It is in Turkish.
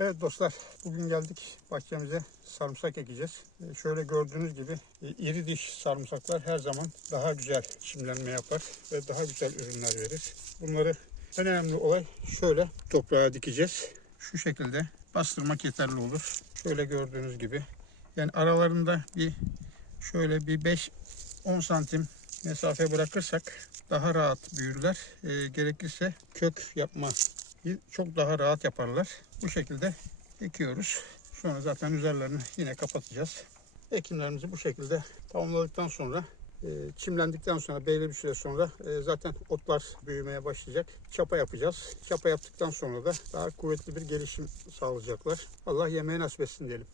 Evet dostlar, bugün geldik bahçemize sarımsak ekeceğiz. Şöyle gördüğünüz gibi iri diş sarımsaklar her zaman daha güzel çimlenme yapar ve daha güzel ürünler verir. Bunları en önemli olay şöyle toprağa dikeceğiz. Şu şekilde bastırmak yeterli olur. Şöyle gördüğünüz gibi. Yani aralarında şöyle bir 5-10 santim mesafe bırakırsak daha rahat büyürler. Gerekirse kök yapma çok daha rahat yaparlar. Bu şekilde ekiyoruz. Sonra zaten üzerlerini yine kapatacağız. Ekimlerimizi bu şekilde tamamladıktan sonra çimlendikten sonra belli bir süre sonra zaten otlar büyümeye başlayacak. Çapa yapacağız. Çapa yaptıktan sonra da daha kuvvetli bir gelişim sağlayacaklar. Allah yemeği nasip etsin diyelim.